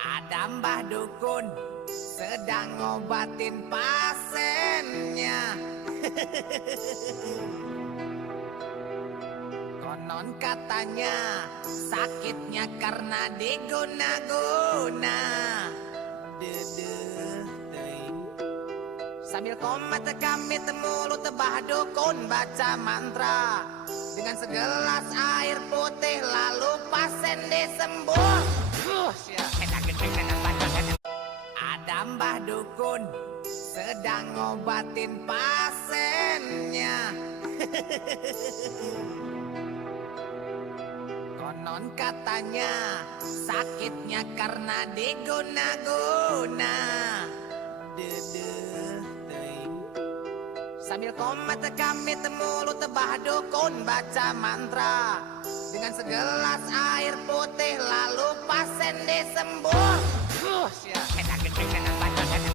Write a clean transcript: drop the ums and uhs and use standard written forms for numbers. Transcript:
Ada Mbah Dukun sedang ngobatin pasiennya. Konon katanya sakitnya karena diguna-guna. Sambil komat kami mulut Mbah Dukun baca mantra dengan segelas air putih, lalu pasien disembuh. Ada Mbah Dukun sedang ngobatin pasiennya. Konon katanya sakitnya karena diguna-guna. Sambil komat kami mulut Mbah Dukun baca mantra dengan segelas air putih, lalu pasien disembuh.